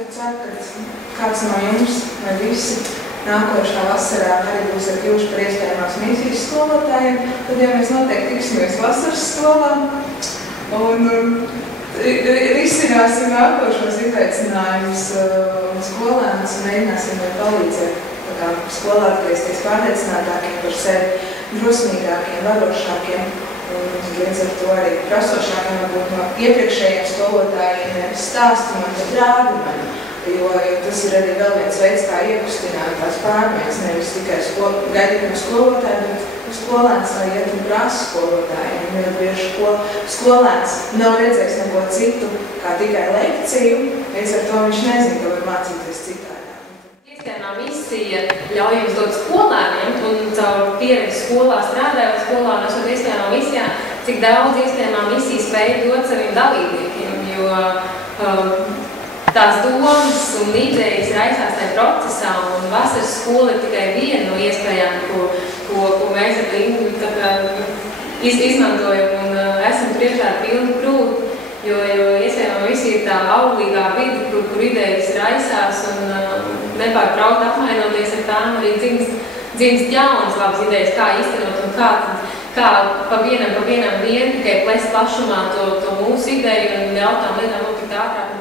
Ceru, ka kāds no jums vai visi nākošā vasarā arī būs kļuvuši par iespējamās misijas skolotājiem. Tad jau mēs noteikti tiksimies vasaras skolā un risināsim nākošos izaicinājumus skolēnus un mēģināsim palīdzēt skolā atgriezties pārliecinātākiem par sevi, drosmīgākiem, varošākiem un līdz ar to arī prasošākiem varbūt no iepriekšējiem skolotājiem nevis stāstumam, bet rādumam. Jo tas ir arī vēl viens veids, kā iekustināt tās pārmaiņas, nevis tikai gaidīt no skolotāja, bet skolēns vai iet un prasa skolotājiem. Jo bieži skolēns nav redzējis neko citu, kā tikai lekciju, līdz ar to viņš nezina, ka var mācīties citādi. Iespējamā misija ļauj jums dot skolēniem un caur pieredzi skolā strādājot skolā un esot iespējamā misijā, cik daudz iespējamā misija spēj dot saviem dalībniekiem, jo tās domas un idejas raisās tajā procesā, un vasaras skola ir tikai viena no iespējām, ko mēs ar Lindu izmantojam un esam tur iekšā pilnu krūti, jo iespējamā misija ir tā auglīgā vide, kur idejas raisās un nepārtraukti apmainoties ar tām arī dzimst jaunas labas idejas, kā īstenot un kā pa vienam dienu tikai plēst plašumā to mūsu ideju un ļaut tām lietām notikt ātrāk.